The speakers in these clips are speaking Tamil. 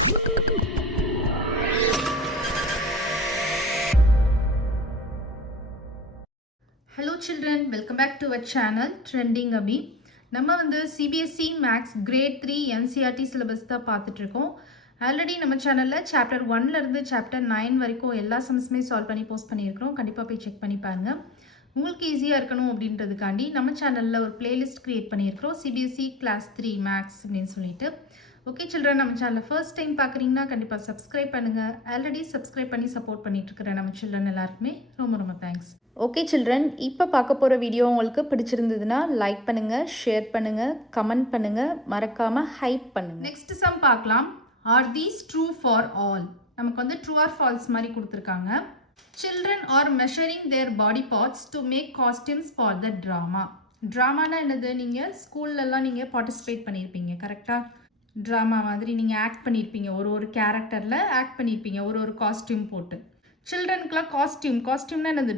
Hello children, welcome back to our channel Trending Abhi. நம்ம வந்து CBSE Maths Grade 3 NCERT syllabus தான் பார்த்துட்டு இருக்கோம். ஆல்ரெடி நம்ம சேனலில் சாப்டர் 1ல இருந்து சாப்டர் 9 வரைக்கும் எல்லா சம்ஸுமே சால்வ் பண்ணி போஸ்ட் பண்ணியிருக்கிறோம். கண்டிப்பாக போய் செக் பண்ணி பாருங்க. உங்களுக்கு ஈஸியாக இருக்கணும் அப்படின்றதுக்காண்டி நம்ம சேனலில் ஒரு பிளேலிஸ்ட் கிரியேட் பண்ணியிருக்கிறோம், CBSE Class 3 Maths அப்படின்னு சொல்லிட்டு. ஓகே சில்ட்ரன், நம்ம சேனலில் ஃபர்ஸ்ட் டைம் பார்க்குறீங்கன்னா கண்டிப்பாக சப்ஸ்கிரைப் பண்ணுங்கள். ஆல்ரெடி சப்ஸ்கிரைப் பண்ணி சப்போர்ட் பண்ணிட்டு இருக்கிற நம்ம சில்ட்ரன் எல்லாருக்குமே ரொம்ப ரொம்ப தேங்க்ஸ். ஓகே சில்ட்ரன், இப்போ பார்க்க போகிற வீடியோ உங்களுக்கு பிடிச்சிருந்ததுன்னா லைக் பண்ணுங்கள், ஷேர் பண்ணுங்கள், கமெண்ட் பண்ணுங்கள், மறக்காமல் ஹைப் பண்ணுங்கள். நெக்ஸ்ட் சம் பார்க்கலாம். Are these true for all? நமக்கு வந்து ட்ரூ ஆர் ஃபால்ஸ் மாதிரி கொடுத்துருக்காங்க. Children are measuring their body parts to make costumes for the drama. ட்ராமானா என்னது? நீங்கள் ஸ்கூல்லலாம் நீங்கள் பார்ட்டிசிபேட் பண்ணியிருப்பீங்க கரெக்டாக. ட்ராமா மாதிரி நீங்கள் ஆக்ட் பண்ணியிருப்பீங்க, ஒரு கேரக்டரில் ஆக்ட் பண்ணியிருப்பீங்க, ஒரு காஸ்டியூம் போட்டு. சில்ட்ரனுக்குலாம் காஸ்டியூம்னா என்னது?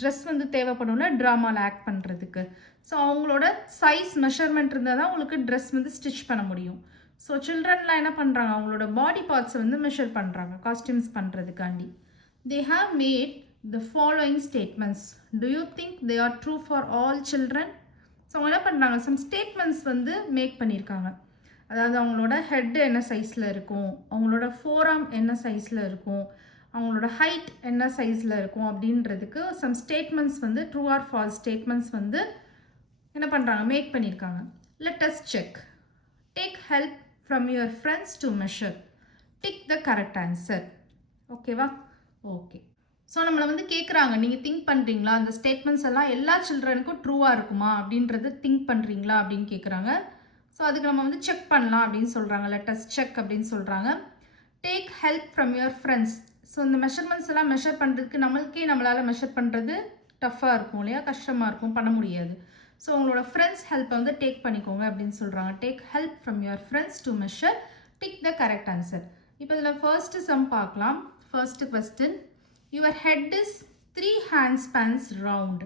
ட்ரெஸ் வந்து தேவைப்படும்ல ட்ராமாவில் ஆக்ட் பண்ணுறதுக்கு. ஸோ அவங்களோட சைஸ் மெஷர்மெண்ட் இருந்தால் தான் உங்களுக்கு ட்ரெஸ் வந்து ஸ்டிச் பண்ண முடியும். ஸோ சில்ட்ரன்லாம் என்ன பண்ணுறாங்க, அவங்களோட பாடி பார்ட்ஸை வந்து மெஷர் பண்ணுறாங்க காஸ்டியூம்ஸ் பண்ணுறதுக்காண்டி. They have made the following statements. Do you think they are true for all children? So அவங்க என்ன பண்ணுறாங்க, சம் ஸ்டேட்மெண்ட்ஸ் வந்து மேக் பண்ணியிருக்காங்க. அதாவது அவங்களோட ஹெட் என்ன சைஸில் இருக்கும், அவங்களோட ஃபோராம் என்ன சைஸில் இருக்கும், அவங்களோட ஹைட் என்ன சைஸில் இருக்கும் அப்படின்றதுக்கு சம் ஸ்டேட்மெண்ட்ஸ் வந்து ட்ரூ ஆர் ஃபால்ஸ் ஸ்டேட்மெண்ட்ஸ் வந்து என்ன பண்ணுறாங்க, மேக் பண்ணியிருக்காங்க. Let us check. Take help from your friends to measure. Tick the correct answer. ஓகேவா? ஓகே. ஸோ நம்மளை வந்து கேட்குறாங்க, நீங்கள் திங்க் பண்ணுறீங்களா அந்த ஸ்டேட்மெண்ட்ஸ் எல்லாம் எல்லா சில்ட்ரனுக்கும் ட்ரூவாக இருக்குமா அப்படின்றது திங்க் பண்ணுறீங்களா அப்படின்னு கேட்குறாங்க. ஸோ அதுக்கு நம்ம வந்து செக் பண்ணலாம் அப்படின்னு சொல்கிறாங்க. லெட் அஸ் செக் அப்படின்னு சொல்கிறாங்க. Take help from your friends. So இந்த மெஷர்மெண்ட்ஸ் எல்லாம் மெஷர் பண்ணுறதுக்கு நம்மளால் மெஷர் பண்ணுறது டஃப்பாக இருக்கும் இல்லையா, கஷ்டமாக இருக்கும், பண்ண முடியாது. ஸோ உங்களோட ஃப்ரெண்ட்ஸ் ஹெல்ப்பை வந்து டேக் பண்ணிக்கோங்க அப்படின்னு சொல்கிறாங்க. Take help from your friends to measure. Tick the correct answer. இப்போ இதில் ஃபர்ஸ்ட்டு சம் பார்க்கலாம். First question. Your head is 3 hand spans round.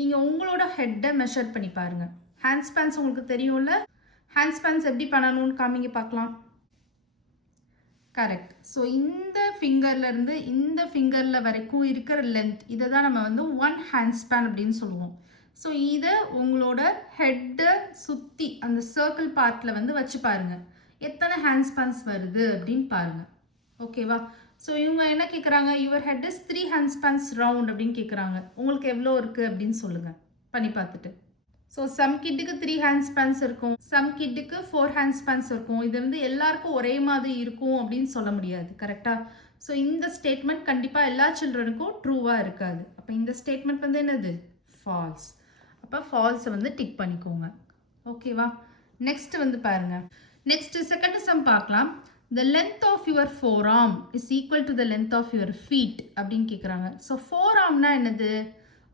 நீங்கள் உங்களோட ஹெட்டை மெஷர் பண்ணி பாருங்கள். ஹேண்ட் ஸ்பேன்ஸ் உங்களுக்கு தெரியும்ல, ஹேண்ட் ஸ்பேன்ஸ் எப்படி பண்ணணும்னு காமிங்க பார்க்கலாம். கரெக்ட். ஸோ இந்த ஃபிங்கர்லேருந்து இந்த ஃபிங்கரில் வரைக்கும் இருக்கிற லென்த் இதை தான் நம்ம வந்து 1 ஹேண்ட் ஸ்பேன் அப்படின்னு சொல்லுவோம். ஸோ இதை உங்களோட ஹெட்டை சுற்றி அந்த சர்க்கிள் பார்ட்டில் வந்து வச்சு பாருங்கள், எத்தனை ஹேண்ட் ஸ்பேன்ஸ் வருது அப்படின்னு பாருங்கள். ஓகேவா? ஸோ இவங்க என்ன கேட்குறாங்க, your head is 3 hand spans round அப்படின்னு கேட்குறாங்க. உங்களுக்கு எவ்வளோ இருக்குது அப்படின்னு சொல்லுங்கள் பண்ணி பார்த்துட்டு. ஸோ சம் கிட்டுக்கு 3 ஹேண்ட் ஸ்பேன்ஸ் இருக்கும், சம் கிட்டுக்கு 4 ஹேண்ட் ஸ்பேன்ஸ் இருக்கும். இது வந்து எல்லாருக்கும் ஒரே மாதிரி இருக்கும் அப்படின்னு சொல்ல முடியாது கரெக்டாக. ஸோ இந்த ஸ்டேட்மெண்ட் கண்டிப்பாக எல்லா சில்ட்ரனுக்கும் ட்ரூவாக இருக்காது. அப்போ இந்த ஸ்டேட்மெண்ட் வந்து என்னது? ஃபால்ஸ். அப்போ ஃபால்ஸை வந்து டிக் பண்ணிக்கோங்க. ஓகேவா? நெக்ஸ்ட் வந்து பாருங்க. நெக்ஸ்ட் செகண்ட் சம் பார்க்கலாம். The length of your forearm is equal to the length of your feet அப்படின்னு கேட்குறாங்க. ஸோ ஃபோரார்ம்னா என்னது?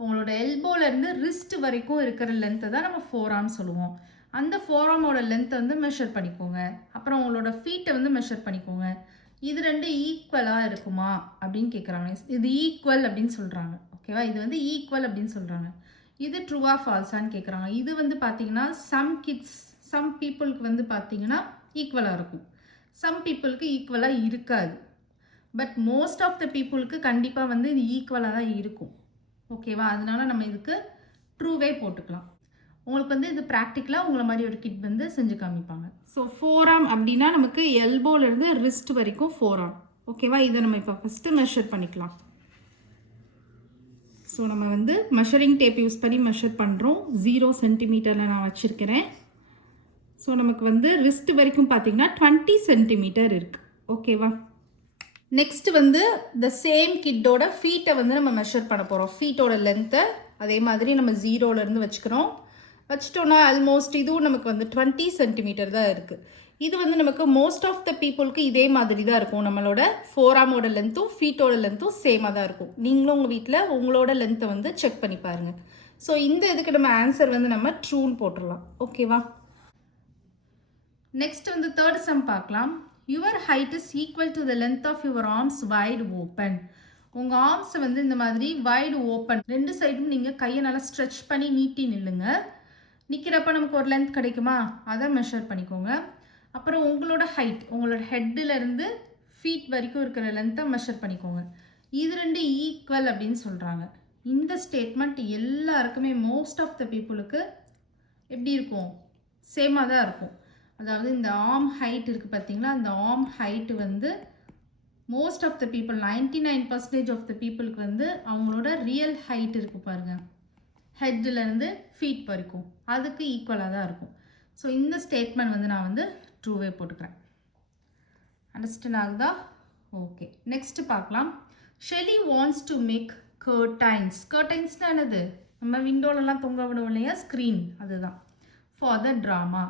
உங்களோட எல்போலேருந்து ரிஸ்ட் வரைக்கும் இருக்கிற லென்த்தை தான் நம்ம ஃபோரார்ம் சொல்லுவோம். அந்த ஃபோரார்மோட லென்த்தை வந்து மெஷர் பண்ணிக்கோங்க. அப்புறம் உங்களோட ஃபீட்டை வந்து மெஷர் பண்ணிக்கோங்க. இது ரெண்டு ஈக்குவலாக இருக்குமா அப்படின்னு கேட்குறாங்க. இது ஈக்குவல் அப்படின்னு சொல்கிறாங்க. ஓகேவா? இது வந்து ஈக்குவல் அப்படின்னு சொல்கிறாங்க. இது ட்ரூவா ஃபால்ஸான்னு கேட்குறாங்க. இது வந்து பார்த்தீங்கன்னா சம் பீப்புளுக்கு வந்து பார்த்தீங்கன்னா ஈக்குவலாக இருக்கும், சம் பீப்புளுக்கு ஈக்குவலாக இருக்காது. பட் மோஸ்ட் ஆஃப் த பீப்புளுக்கு கண்டிப்பாக வந்து இது ஈக்குவலாக தான் இருக்கும். ஓகேவா? அதனால நம்ம இதுக்கு ட்ரூவே போட்டுக்கலாம். உங்களுக்கு வந்து இது ப்ராக்டிக்கலாக உங்களை மாதிரி ஒரு கிட் வந்து செஞ்சு காமிப்பாங்க. ஸோ ஃபோரார்ம் அப்படின்னா நமக்கு எல்போலேருந்து ரிஸ்ட் வரைக்கும் ஃபோரார்ம். ஓகேவா? இதை நம்ம இப்போ ஃபஸ்ட்டு மெஷர் பண்ணிக்கலாம். ஸோ நம்ம வந்து மெஷரிங் டேப் யூஸ் பண்ணி மெஷர் பண்ணுறோம். 0 சென்டிமீட்டரில் நான் வச்சுருக்கிறேன். ஸோ நமக்கு வந்து ரிஸ்ட் வரைக்கும் பார்த்திங்கன்னா 20 சென்டிமீட்டர் இருக்குது. ஓகேவா? நெக்ஸ்ட் வந்து த சேம் கிட்டோட ஃபீட்டை வந்து நம்ம மெஷர் பண்ண போகிறோம். ஃபீட்டோட லென்த்தை அதே மாதிரி நம்ம 0லேருந்து வச்சுட்டோன்னா ஆல்மோஸ்ட் இதுவும் நமக்கு வந்து 20 சென்டிமீட்டர் தான் இருக்குது. இது வந்து நமக்கு மோஸ்ட் ஆஃப் த பீப்புளுக்கு இதே மாதிரி தான் இருக்கும். நம்மளோட ஃபோராமோட லென்த்தும் ஃபீட்டோட லென்த்தும் சேமாக தான் இருக்கும். நீங்களும் உங்கள் வீட்டில் உங்களோட லென்த்தை வந்து செக் பண்ணி பாருங்கள். ஸோ இந்த இதுக்கு நம்ம ஆன்சர் வந்து நம்ம ட்ரூன்னு போட்டுடலாம். ஓகேவா? நெக்ஸ்ட் வந்து தேர்ட் சம் பார்க்கலாம். Your height is equal to the length of your arms wide open. உங்கள் ஆர்ம்ஸை வந்து இந்த மாதிரி வைடு ஓப்பன், ரெண்டு சைடும் நீங்கள் கையை நல்லா ஸ்ட்ரெச் பண்ணி நீட்டி நில்லுங்க. நிற்கிறப்ப நமக்கு ஒரு லென்த் கிடைக்குமா, அதை மெஷர் பண்ணிக்கோங்க. அப்புறம் உங்களோட ஹைட், உங்களோட ஹெட்டிலேருந்து ஃபீட் வரைக்கும் இருக்கிற லென்த்தை மெஷர் பண்ணிக்கோங்க. இது 2 ஈக்குவல் அப்படின்னு சொல்கிறாங்க. இந்த ஸ்டேட்மெண்ட் எல்லாருக்குமே மோஸ்ட் ஆஃப் த பீப்புளுக்கு எப்படி இருக்கும்? சேமாக தான் இருக்கும். அதாவது இந்த ஆர்ம் ஹைட் இருக்குது பார்த்தீங்களா, அந்த ஆர்ம் ஹைட்டு வந்து most of the people 99% of the பீப்புளுக்கு வந்து அவங்களோட ரியல் ஹைட் இருக்குது பாருங்கள், ஹெட்டிலேருந்து ஃபீட் வரைக்கும் அதுக்கு ஈக்குவலாக தான் இருக்கும். ஸோ இந்த ஸ்டேட்மெண்ட் வந்து நான் வந்து ட்ரூவே போட்டுக்கிறேன். அண்டர்ஸ்டாண்ட் ஆகுதா? ஓகே, நெக்ஸ்ட் பார்க்கலாம். Shelly wants to make curtains. கர்டைன்ஸ்னால் என்னது? நம்ம விண்டோலலாம் தொங்க விடுவோம் இல்லையா, ஸ்க்ரீன், அதுதான் ஃபார் த ட்ராமா.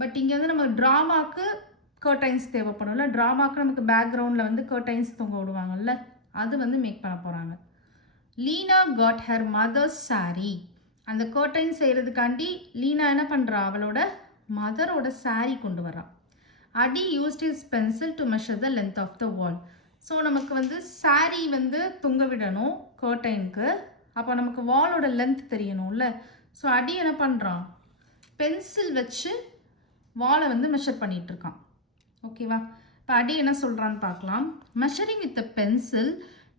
பட் இங்கே வந்து நம்ம ட்ராமாவுக்கு கர்டைன்ஸ் தேவைப்படும்ல, ட்ராமாவுக்கு நமக்கு பேக்ரவுண்டில் வந்து கர்டைன்ஸ் தொங்க விடுவாங்கல்ல, அது வந்து மேக் பண்ண போகிறாங்க. Leena got her mother's sari. அந்த கர்டைன் செய்கிறதுக்காண்டி லீனா என்ன பண்ணுறா, அவளோட மதரோட சாரீ கொண்டு வரா. Adi used his pencil to measure the length of the wall. So நமக்கு வந்து சாரீ வந்து தொங்க விடணும் கர்டைனுக்கு, அப்போ நமக்கு வாலோட லென்த் தெரியணும்ல. ஸோ அடி என்ன பண்ணுறான், பென்சில் வச்சு வாலை வந்து மெஷர் பண்ணிகிட்ருக்கான். ஓகேவா? இப்போ அடி என்ன சொல்கிறான்னு பார்க்கலாம். Measuring with a pencil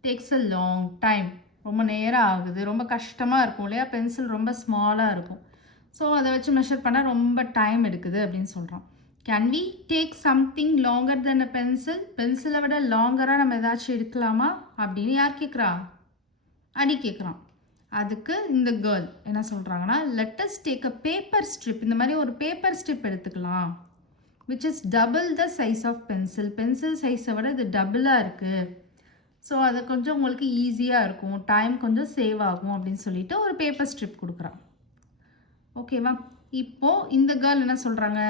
takes a long time. ரொம்ப நேரம் ஆகுது, ரொம்ப கஷ்டமாக இருக்கும் இல்லையா, பென்சில் ரொம்ப ஸ்மாலாக இருக்கும். ஸோ அதை வச்சு மெஷர் பண்ணால் ரொம்ப டைம் எடுக்குது அப்படின்னு சொல்கிறான். Can we take something longer then a pencil? பென்சிலை விட லாங்கராக நம்ம ஏதாச்சும் எடுக்கலாமா அப்படின்னு யார் கேட்குறா? அடி கேட்குறான். அதுக்கு இந்த கேர்ள் என்ன சொல்கிறாங்கன்னா, let us take a paper strip. இந்த மாதிரி ஒரு பேப்பர் ஸ்ட்ரிப் எடுத்துக்கலாம், which is double the size of pencil. Pencil சைஸை விட இது டபுளாக இருக்குது. ஸோ அது கொஞ்சம் உங்களுக்கு ஈஸியாக இருக்கும், டைம் கொஞ்சம் சேவ் ஆகும் அப்படின்னு சொல்லிட்டு ஒரு பேப்பர் ஸ்ட்ரிப் கொடுக்குறான். ஓகேவா? இப்போது இந்த கேர்ள் என்ன சொல்கிறாங்க,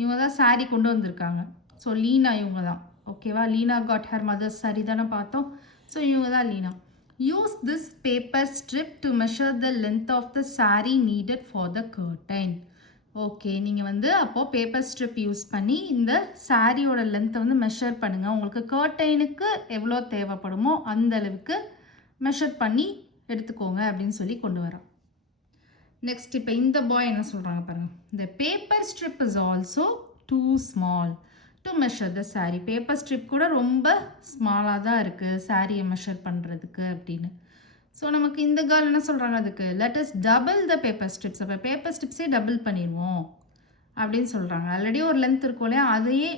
இவங்க தான் சாரீ கொண்டு வந்திருக்காங்க. ஸோ லீனா இவங்க தான். ஓகேவா? Leena got her mother's sari தானே பார்த்தோம். ஸோ இவங்க தான் Leena. Use this paper strip to measure the length of the sari needed for the curtain. Okay, நீங்கள் வந்து அப்போது பேப்பர் ஸ்ட்ரிப் யூஸ் பண்ணி இந்த சாரியோட லென்த்தை வந்து மெஷர் பண்ணுங்கள். உங்களுக்கு கர்டைனுக்கு எவ்வளோ தேவைப்படுமோ அந்த அளவுக்கு மெஷர் பண்ணி எடுத்துக்கோங்க அப்படின்னு சொல்லி கொண்டு வரோம். நெக்ஸ்ட் இப்போ இந்த பாய் என்ன சொல்கிறாங்க பாருங்கள். இந்த paper strip is also too small to measure the sari. Paper strip கூட ரொம்ப ஸ்மாலாக தான் இருக்குது சாரியை மெஷர் பண்ணுறதுக்கு அப்படின்னு. ஸோ நமக்கு இந்த கேர்ள் என்ன சொல்கிறாங்க, அதுக்கு let us double the paper strips. அப்போ பேப்பர் ஸ்ட்ரிப்ஸே டபுள் பண்ணிடுவோம் அப்படின்னு சொல்கிறாங்க. ஆல்ரெடி ஒரு லென்த் இருக்கும் இல்லையா, அதையே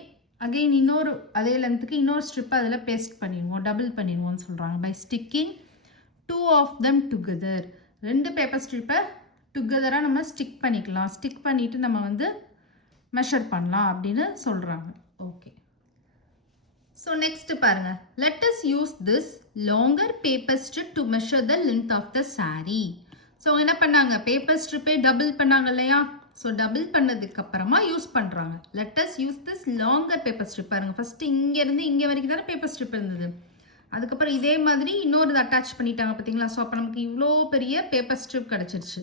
அகெயின் இன்னொரு அதே லென்த்துக்கு இன்னொரு ஸ்ட்ரிப்பை அதில் பேஸ்ட் பண்ணிடுவோம், டபுள் பண்ணிடுவோம்னு சொல்கிறாங்க. By sticking two of them together. 2 paper ஸ்ட்ரிப்பை டுகெதராக நம்ம ஸ்டிக் பண்ணிக்கலாம், ஸ்டிக் பண்ணிவிட்டு நம்ம வந்து மெஷர் பண்ணலாம் அப்படின்னு சொல்கிறாங்க. ஓகே, ஸோ நெக்ஸ்ட் பாருங்கள். Let us use this longer paper strip to measure the length of the sari. So என்ன பண்ணாங்க, பேப்பர் ஸ்ட்ரிப்பே டபுள் பண்ணாங்க இல்லையா. ஸோ டபுள் பண்ணதுக்கு அப்புறமா யூஸ் பண்ணுறாங்க. Let us use this longer paper strip. பாருங்கள், ஃபஸ்ட்டு இங்கேருந்து இங்கே வரைக்கும் தானே பேப்பர் ஸ்ட்ரிப் இருந்தது, அதுக்கப்புறம் இதே மாதிரி இன்னொரு அட்டாச் பண்ணிட்டாங்க பார்த்தீங்களா. ஸோ அப்போ நமக்கு இவ்வளோ பெரிய பேப்பர் ஸ்ட்ரிப் கிடச்சிருச்சு.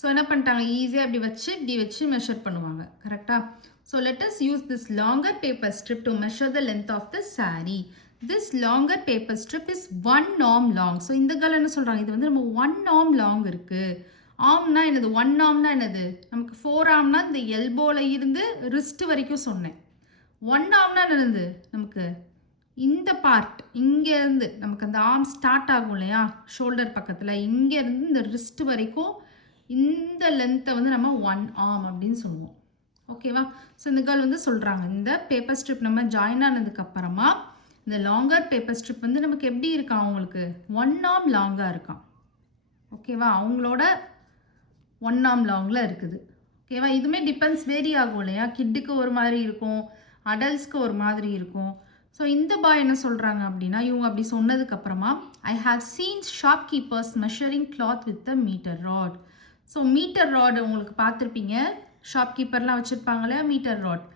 ஸோ என்ன பண்ணிட்டாங்க, ஈஸியாக இப்படி வச்சு மெஷர் பண்ணுவாங்க. கரெக்டாக? So let us use this longer paper strip to measure the length of the sari. This longer paper strip is 1 arm long. So இந்த கேர்ள் என்ன சொல்கிறாங்க, இது வந்து நம்ம 1 arm லாங் இருக்குது. ஆம்னா என்னது, 1 armனா என்னது, நமக்கு 4 armனா இந்த எல்போவில் இருந்து ரிஸ்ட் வரைக்கும் சொன்னேன். 1 armனா என்னது, நமக்கு இந்த பார்ட் இங்கேருந்து நமக்கு அந்த ஆர்ம் ஸ்டார்ட் ஆகும் இல்லையா, ஷோல்டர் பக்கத்தில், இங்கேருந்து இந்த ரிஸ்ட் வரைக்கும் இந்த லென்த்தை வந்து நம்ம 1 arm அப்படின்னு சொல்லுவோம். ஓகேவா? ஸோ இந்த கேர்ள் வந்து சொல்கிறாங்க, இந்த பேப்பர் ஸ்ட்ரிப் நம்ம ஜாயின் ஆனதுக்கப்புறமா இந்த லாங்கர் பேப்பர் ஸ்ட்ரிப் வந்து நமக்கு எப்படி இருக்கான், அவங்களுக்கு 1 arm லாங்காக இருக்கான். ஓகேவா? அவங்களோட 1 arm லாங்கில் இருக்குது. ஓகேவா? இதுவுமே டிபெண்ட்ஸ், வேரி ஆகும் இல்லையா, கிட்டுக்கு ஒரு மாதிரி இருக்கும், அடல்ட்ஸ்க்கு ஒரு மாதிரி இருக்கும். ஸோ இந்த பாய் என்ன சொல்கிறாங்க அப்படின்னா, இவங்க அப்படி சொன்னதுக்கப்புறமா I have seen shop keepers measuring cloth with a meter rod. So meter rod உங்களுக்கு பார்த்துருப்பீங்க, ஷாப்கீப்பர்லாம் வச்சுருப்பாங்க இல்லையா, மீட்டர் ராட்.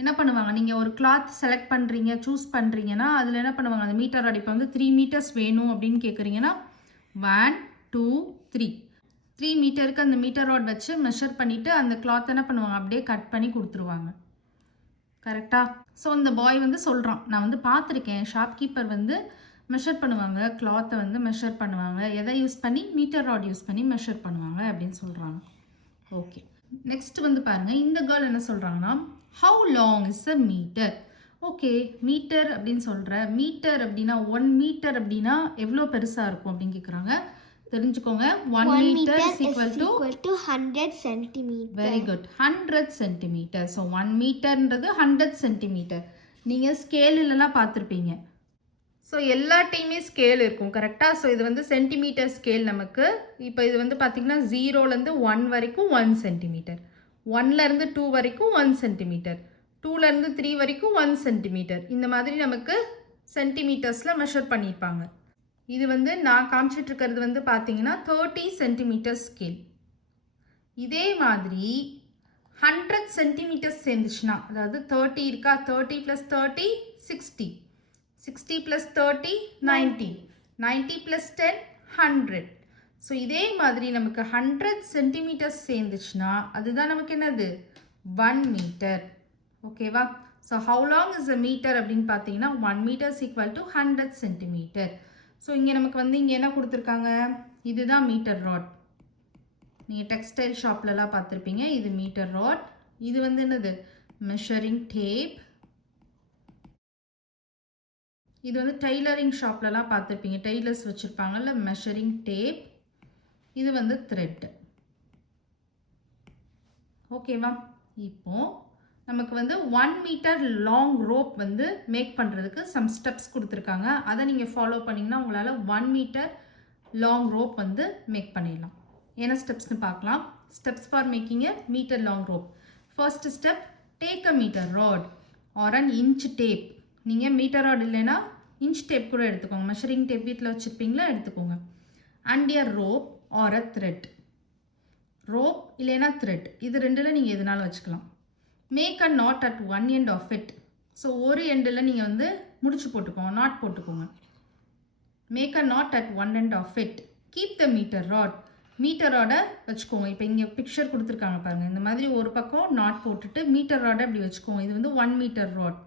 என்ன பண்ணுவாங்க, நீங்கள் ஒரு கிளாத் செலக்ட் பண்ணுறீங்க, சூஸ் பண்ணுறீங்கன்னா அதில் என்ன பண்ணுவாங்க, அந்த மீட்டர் ராட் இப்போ வந்து 3 meters வேணும் அப்படின்னு கேட்குறீங்கன்னா 1 2 3 மீட்டருக்கு அந்த மீட்டர் ராட் வச்சு மெஷர் பண்ணிவிட்டு அந்த கிளாத் என்ன பண்ணுவாங்க, அப்படியே கட் பண்ணி கொடுத்துருவாங்க. கரெக்டாக? ஸோ இந்த பாய் வந்து சொல்கிறான், நான் வந்து பார்த்துருக்கேன், ஷாப்கீப்பர் வந்து மெஷர் பண்ணுவாங்க, கிளாத்தை வந்து மெஷர் பண்ணுவாங்க, எதை யூஸ் பண்ணி, மீட்டர் ராட் யூஸ் பண்ணி மெஷர் பண்ணுவாங்க அப்படின்னு சொல்கிறாங்க. ஓகே, நெக்ஸ்ட் வந்து பாருங்கள், இந்த கேர்ள் என்ன சொல்கிறாங்கன்னா, How long is a meter? Okay, meter அப்படின்னு சொல்கிறேன். மீட்டர் அப்படின்னா 1 மீட்டர் அப்படின்னா எவ்வளோ பெருசாக இருக்கும் அப்படின்னு கேட்குறாங்க. தெரிஞ்சுக்கோங்க, 1 meter is equal to 100 centimeter. Very good, 100 centimeter. So 1 மீட்டர்ன்றது 100 சென்டிமீட்டர். நீங்கள் ஸ்கேலெல்லாம் பார்த்துருப்பீங்க. ஸோ எல்லாட்டையுமே ஸ்கேல் இருக்கும் கரெக்டாக. ஸோ இது வந்து சென்டிமீட்டர் ஸ்கேல் நமக்கு. இப்போ இது வந்து பார்த்திங்கன்னா 0லேருந்து 1 வரைக்கும் 1 சென்டிமீட்டர், 1லேருந்து 2 வரைக்கும் 1 சென்டிமீட்டர், 2லேருந்து 3 வரைக்கும் 1 சென்டிமீட்டர். இந்த மாதிரி நமக்கு சென்டிமீட்டர்ஸில் மெஷர் பண்ணியிருப்பாங்க. இது வந்து நான் காமிச்சிட்ருக்கிறது வந்து பார்த்தீங்கன்னா 30 சென்டிமீட்டர் ஸ்கேல். இதே மாதிரி 100 சென்டிமீட்டர்ஸ் சேர்ந்துச்சுன்னா, அதாவது 30 இருக்கா, 30 + 30 60, 60 + 30 90, 90 + 10 100. ஸோ இதே மாதிரி நமக்கு 100 சென்டிமீட்டர்ஸ் சேர்ந்துச்சுன்னா அதுதான் நமக்கு என்னது 1 மீட்டர். ஓகேவா? So how long is a meter அப்படின்னு பார்த்தீங்கன்னா 1 meter is equal to 100 centimeter. So இங்கே நமக்கு வந்து இங்கே என்ன கொடுத்துருக்காங்க, இதுதான் மீட்டர் ராட். நீங்கள் டெக்ஸ்டைல் ஷாப்லலாம் பார்த்துருப்பீங்க. இது மீட்டர் ராட். இது வந்து என்னது மெஷரிங் டேப். இது வந்து டெய்லரிங் ஷாப்லலாம் பார்த்துருப்பீங்க, டெய்லர்ஸ் வச்சுருப்பாங்கல்ல, மெஷரிங் டேப். இது வந்து த்ரெட். ஓகேவா? இப்போது நமக்கு வந்து 1 மீட்டர் லாங் ரோப் வந்து மேக் பண்ணுறதுக்கு சம் ஸ்டெப்ஸ் கொடுத்துருக்காங்க. அதை நீங்கள் ஃபாலோ பண்ணிங்கன்னா உங்களால் 1 மீட்டர் லாங் ரோப் வந்து மேக் பண்ணிடலாம். என்ன ஸ்டெப்ஸ்னு பார்க்கலாம். Steps for making a meter long rope. First step, take a meter rod or an inch tape. நீங்கள் மீட்டர் ராட் இல்லைன்னா இன்ச் டேப் கூட எடுத்துக்கோங்க. மெஷரிங் டேப் வீட்டில் வச்சுருப்பீங்களா, எடுத்துக்கோங்க. And a rope or a thread. Rope இல்லைன்னா த்ரெட், இது ரெண்டில் நீங்கள் எதுனாலும் வச்சுக்கலாம். Make a knot at one end of it. So ஒரு எண்டில் நீங்கள் வந்து முடிச்சு போட்டுக்கோங்க, நாட் போட்டுக்கோங்க. Make a knot at one end of it. Keep the meter rod. Meter ராடை வச்சுக்கோங்க. இப்போ இங்கே பிக்சர் கொடுத்துருக்காங்க பாருங்கள். இந்த மாதிரி ஒரு பக்கம் நாட் போட்டுட்டு மீட்டர் ராடை அப்படி வச்சுக்கோங்க. இது வந்து 1 மீட்டர் ராட்.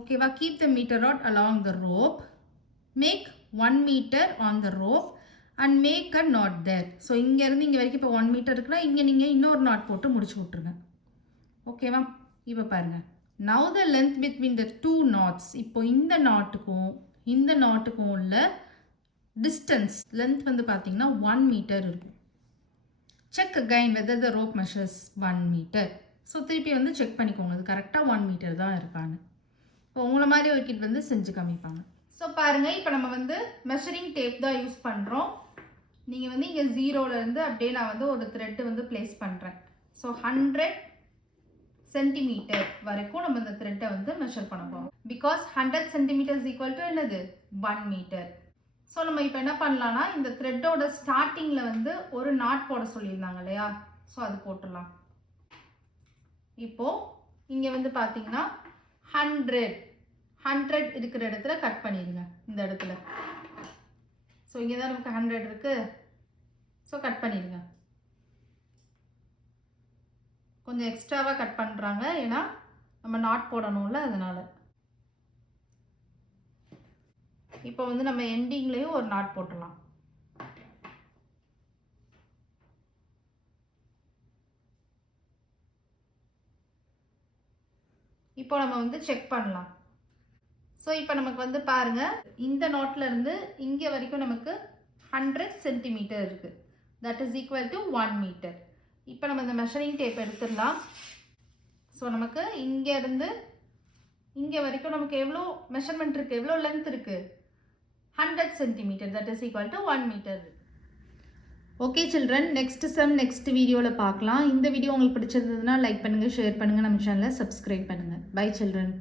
ஓகேவா? Keep the meter rod along the rope. Make 1 meter on the rope and make a knot there. So இங்கேருந்து இங்கே வரைக்கும் இப்போ 1 மீட்டர் இருக்குன்னா இங்கே நீங்கள் இன்னொரு நாட் போட்டு முடிச்சு விட்ருங்க. ஓகேவா? இப்போ பாருங்கள், now the length between the 2 knots. இப்போ இந்த நாட்டுக்கும் உள்ள டிஸ்டன்ஸ் லென்த் வந்து பார்த்தீங்கன்னா 1 மீட்டர் இருக்கும். Check again whether the rope measures 1 meter. So திருப்பி வந்து செக் பண்ணிக்கோங்க, அது கரெக்டாக 1 மீட்டர் தான் இருக்கான்னு. இப்போ உங்களை மாதிரி ஒரு கிட் வந்து செஞ்சு காமிப்பாங்க. ஸோ பாருங்கள், இப்போ நம்ம வந்து மெஷரிங் டேப் தான் யூஸ் பண்ணுறோம். நீங்கள் வந்து இங்கே 0லேருந்து அப்படியே நான் வந்து ஒரு த்ரெட்டு வந்து பிளேஸ் பண்ணுறேன். ஸோ 100 சென்டிமீட்டர் வரைக்கும் நம்ம இந்த த்ரெட்டை வந்து மெஷர் பண்ண போகிறோம். Because 100 centimetre is equal to என்னது 1 மீட்டர். ஸோ நம்ம இப்போ என்ன பண்ணலாம்னா, இந்த த்ரெட்டோட ஸ்டார்டிங்கில் வந்து ஒரு நாட் போட சொல்லியிருந்தாங்க இல்லையா, ஸோ அது போட்டுடலாம். இப்போது இங்கே வந்து பார்த்தீங்கன்னா 100 இருக்கிற இடத்துல கட் பண்ணிடுங்க. இந்த இடத்துல ஸோ இங்கே தான் நமக்கு 100 இருக்குது. ஸோ கட் பண்ணிடுங்க. கொஞ்சம் எக்ஸ்ட்ராவாக கட் பண்ணுறாங்க, ஏன்னா நம்ம நாட் போடணும்ல, அதனால். இப்போ வந்து நம்ம எண்டிங்லேயும் ஒரு நாட் போட்டுடலாம். இப்போ நம்ம வந்து செக் பண்ணலாம். ஸோ இப்போ நமக்கு வந்து பாருங்கள், இந்த நாட்லேருந்து இங்கே வரைக்கும் நமக்கு 100 சென்டிமீட்டர் இருக்குது. That is equal to 1 meter. இப்போ நம்ம இந்த மெஷரிங் டேப் எடுத்துடலாம். ஸோ நமக்கு இங்கேருந்து இங்கே வரைக்கும் நமக்கு எவ்வளோ மெஷர்மெண்ட் இருக்குது, எவ்வளோ லென்த் இருக்குது, 100 centimeter. That is equal to 1 meter. Okay children, next வீடியோவில் பார்க்கலாம். இந்த வீடியோ உங்களுக்கு பிடிச்சிருந்ததுன்னா லைக் பண்ணுங்கள், ஷேர் பண்ணுங்கள், நம்ம சேனலை சப்ஸ்கிரைப் பண்ணுங்கள். Bye children.